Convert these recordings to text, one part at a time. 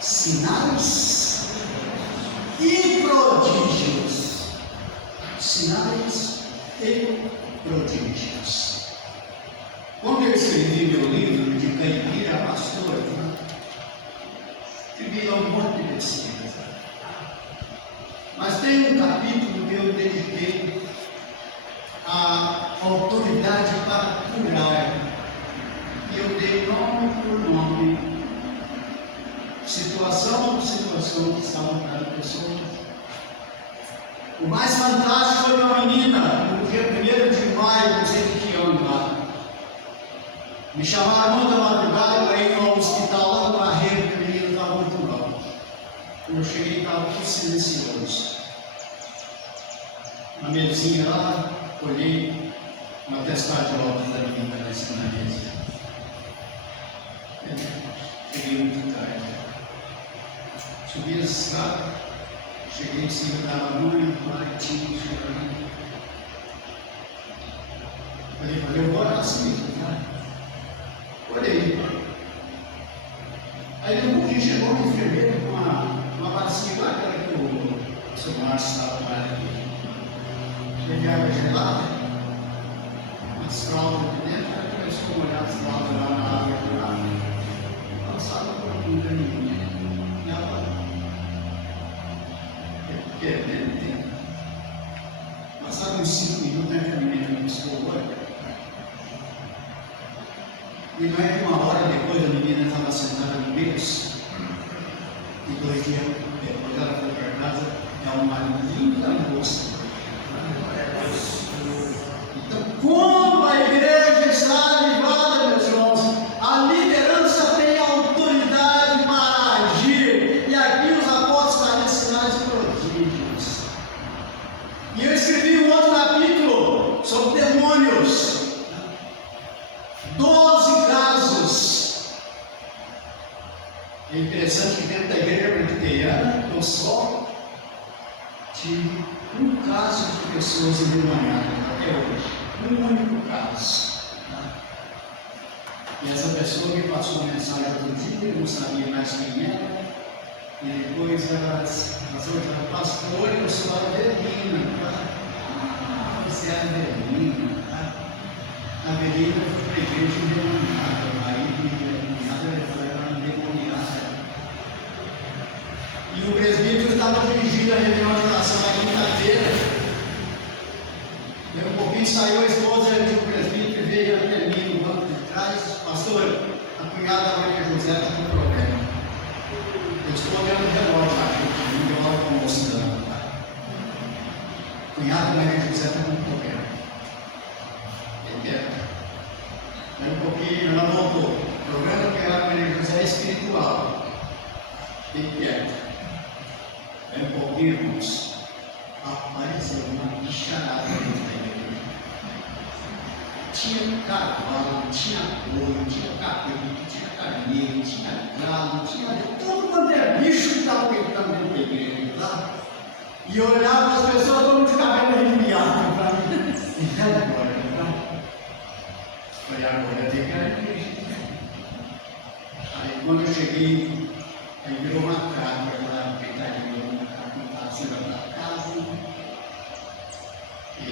sinais e prodígios. Sinais e prodígios. Quando eu escrevi meu livro de Caipira a Pastor, escrevi um monte de besteira. Mas tem um capítulo que eu dediquei à autoridade para curar. E eu dei nome por nome, situação por situação que estava com cada pessoa. O mais fantástico foi uma menina, no dia 1º de maio, não sei de que ano lá. Me chamaram da madrugada para ir ao hospital lá no Barreiro, que a menina estava muito mal. Quando eu cheguei, estava tudo silencioso. Na mesinha lá, olhei uma atestado de obras da menina na mesa. Cheguei muito tarde. Subi a escada, cheguei em cima da mãe, baratinho, chorando. Falei, eu vou orar assim, tá? Orei. Aí no pouquinho chegou uma enfermeira com uma bacia lá, aquela que o seu Márcio estava lá aqui. Cheguei água gelada, umas fraldas de dentro, aí começou a molhar as fraldas lá na água de lá. Passava por um caminho. E ela perdendo tempo. Passaram uns 5 minutos, a menina me buscou o olho. E não é que uma hora depois a menina estava sentada no berço, e 2 dias depois ela foi para casa, é um marido lindo da moça. Então, como a igreja está animada, meus irmãos, a liderança tem autoridade para agir, e aqui os apóstolos fazem sinais e prodígios. E eu escrevi um outro capítulo sobre demônios. 12 casos. É interessante que dentro da igreja presbiteriana eu só tive um caso de pessoas endemoniadas até hoje. Um único caso. E essa pessoa me passou uma mensagem outro dia, eu não sabia mais quem era. E depois as outras, pastor, eu sou a Avelina. Você é a Avelina. A Avelina foi para a igreja endemoniada, o marido endemoniado, ela endemoniada. E o presbítero estava dirigindo a reunião de oração na quinta-feira. E um pouquinho saiu a esposa do presbítero e veio até mim no banco de trás. Pastor, a cunhada Maria José está com problema. Eu estou olhando o relógio aqui, não deu hora para o almoço dela. A cunhada Maria José está com problema. Daí um pouquinho ela voltou. O problema que a Maria José é espiritual. Fique quieto. Daí um pouquinho, irmãos, apareceu uma bicharada dentro da igreja. Tinha cavalo, tinha boi, tinha cabrito, tinha carneiro, tinha galo, tinha tudo quanto é bicho que estava tentando dentro da igreja. Tá? E eu olhava as pessoas todo de cabelo arrepiado para mim. E agora? Falei, agora tem que ir à igreja. Aí quando eu cheguei, aí virou uma cabra lá, peitadinha, na cima da casa. E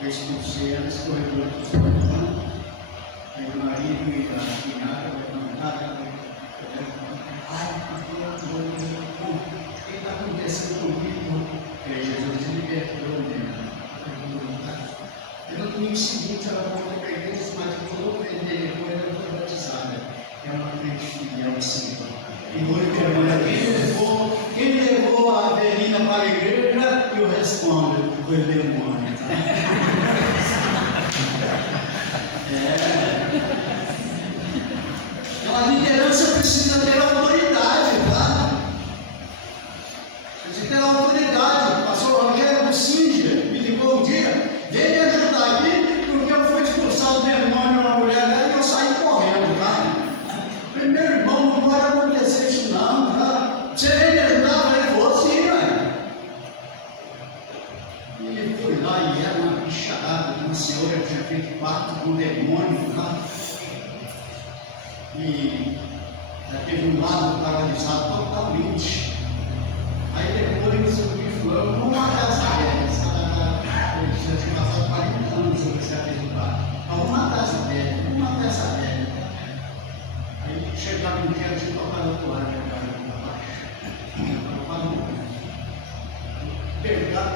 eu expulsei ela, escorregou aqui, escorregou. Aí o marido e a cunhada levantaram, ai, o que está acontecendo comigo? Porque Jesus te libertou, né? No domingo seguinte, ela voltou para a igreja, se matriculou, depois ela foi batizada. É uma crente fiel, sim. E hoje, quem levou a Avelina para a igreja, eu respondo, foi o demônio. Tá? Então a liderança precisa ter autoridade, tá? Precisa ter autoridade. O pastor Rogério do Síndia me ligou um dia, veio me ajudar aqui, porque eu fui expulsar o demônio na mulher dela e eu saí correndo, tá? Primeiro, irmão, não pode acontecer isso não, tá? Você veio me ajudar, eu falei, vou sim, velho. E ele foi lá e era uma bicharada de uma senhora que tinha feito pacto com o demônio, tá? E já teve um lado paralisado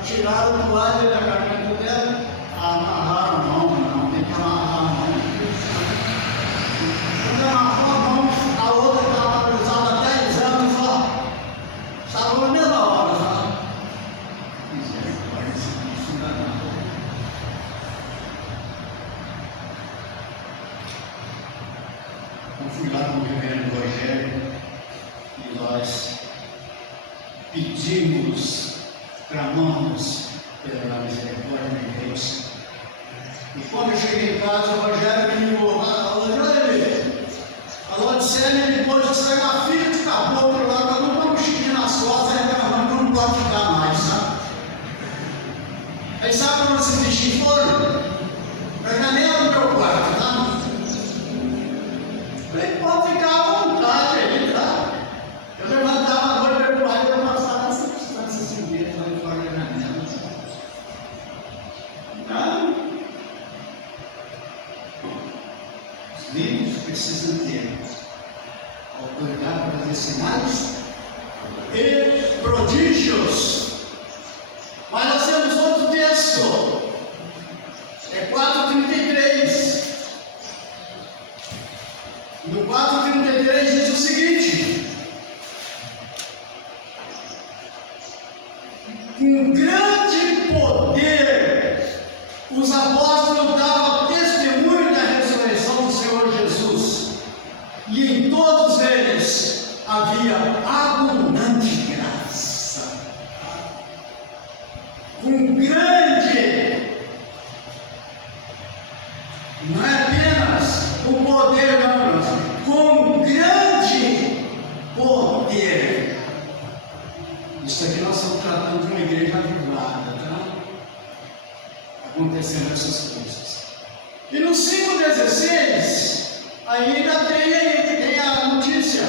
tiraram o toalha da garganta dela, amarraram a mão, não, tem que amarrar a mão. Quando amarrou a mão, a outra estava cruzada há 10 anos, ó, estava na mesma hora, sabe? Isso não dá nada. Eu fui lá com o reverendo Rogério e nós pedimos, clamamos pela misericórdia de Deus. E quando eu cheguei em casa, o Rogério me ligou, a Odisséia, depois de sair uma filha de caboclo lá, com uma mochilinha nas costas, aí minha mãe não pode ficar mais, sabe? Aí sabe quando esses bichinhos foram? Na janela do meu quarto, tá? Falei, pode ficar à vontade aí, tá? Eu levantava a noite para o pai e eu passava essa distância assim mesmo, ali fora da janela. Não. Os livros precisam ter autoridade para fazer sinais e prodígios. Mas nós temos outro texto. É 4:33. No 4:33 diz o seguinte: com grande poder os apóstolos davam testemunho da ressurreição do Senhor Jesus, e em todos eles havia abundante graça. Com grande, não é apenas o poder, não, com grande poder. Isso aqui nós estamos tratando de uma igreja avivada, tá? Acontecendo essas coisas. E no 5:16, ainda tem a notícia: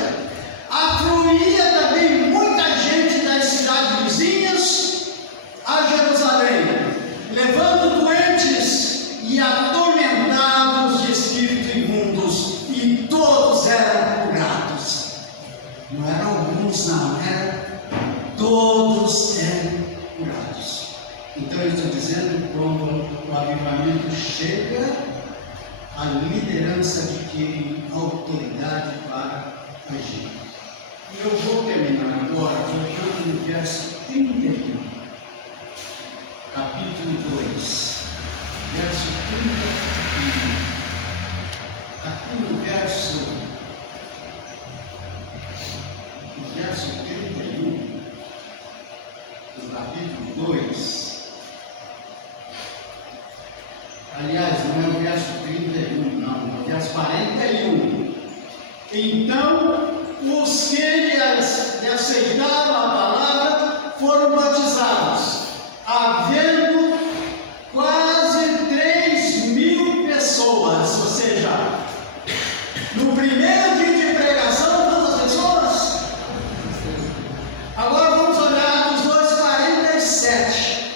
afluía também muita gente das cidades vizinhas a Jerusalém, levando doentes e atormentados de espíritos imundos, e todos eram curados. Não eram alguns, não, todos eram curados. Então eu estou dizendo, quando o avivamento chega, a liderança adquire autoridade para agir. E eu vou terminar agora colocando no verso 31, capítulo 2, verso 31. Aqui no verso 31 do capítulo 2, aliás, não é o verso 31, não, é o verso 41. Então, os que lhe aceitaram a palavra foram batizados, havendo quase 3.000 pessoas, ou seja, no primeiro dia de pregação, quantas pessoas? Agora vamos olhar Atos 2:47.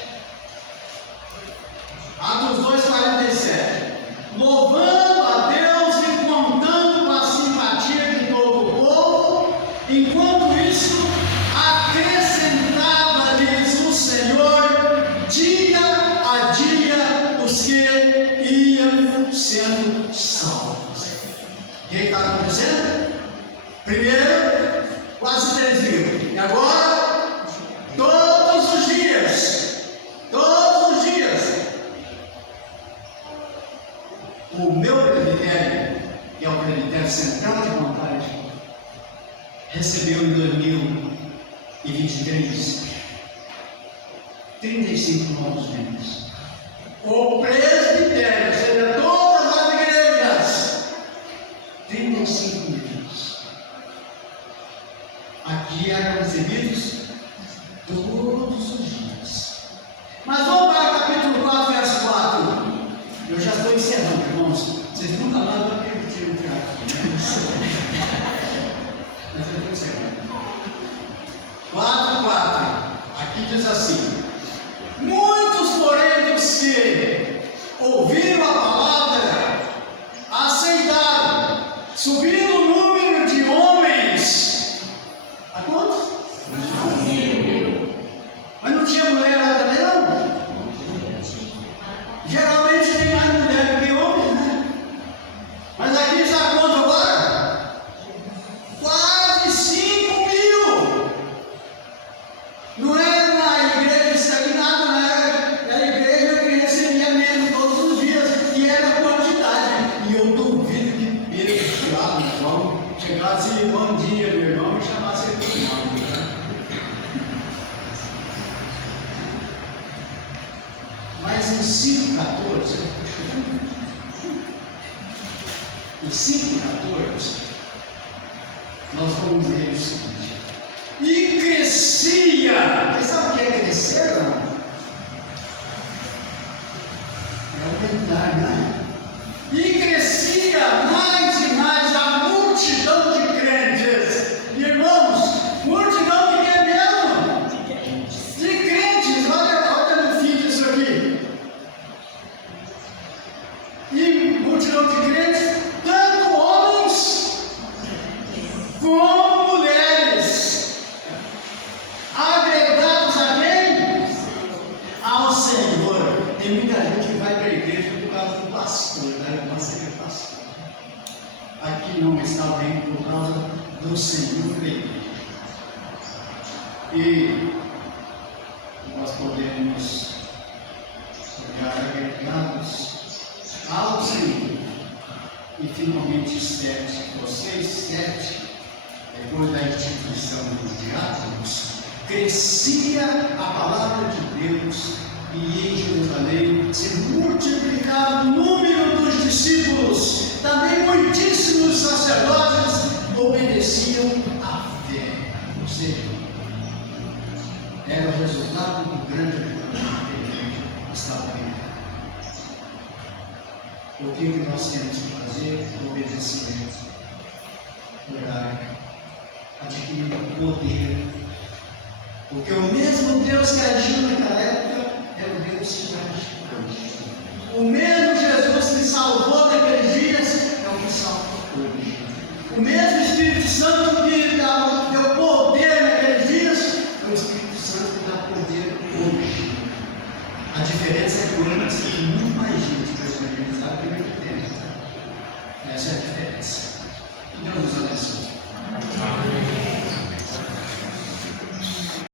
Atos 2:47. Louvando a Deus e contando com a simpatia de todo o povo, enquanto isso acrescentava-lhes o Senhor dia a dia os que iam sendo salvos. E aí está acontecendo? Primeiro, quase 3.000. E agora, todos os dias, o meu presbitério, que é o presbitério central de Contagem, recebeu em 2023 35 novos membros. O presbitério, ou seja, todas as igrejas, 35 membros. Aqui eram recebidos todos os dias. Mas vamos para o capítulo 4, verso 4. Eu já estou encerrando, irmãos. Vocês nunca mais vão permitir entrar aqui, né? Mas eu estou encerrando. 4:4. Aqui diz assim: muitos, porém, dos que ouviram a palavra, aceitaram, subindo o número de homens. A quantos? Mas não tinha mulher lá também, não? que nós podemos olhar agregados ao Senhor. E finalmente 7, vocês 7, depois da instituição dos diáconos, crescia a palavra de Deus e em Jerusalém se multiplicava o número dos discípulos. Também muitíssimos sacerdotes obedeciam à fé. Ou seja, era o resultado do grande avivamento que a igreja estava vivendo. O que nós temos que fazer? Obedecimento, orar, adquirir poder. Porque o mesmo Deus que agiu naquela época é o Deus que age hoje. O mesmo Jesus que salvou naqueles dias é o que salva hoje. O mesmo Espírito Santo que dá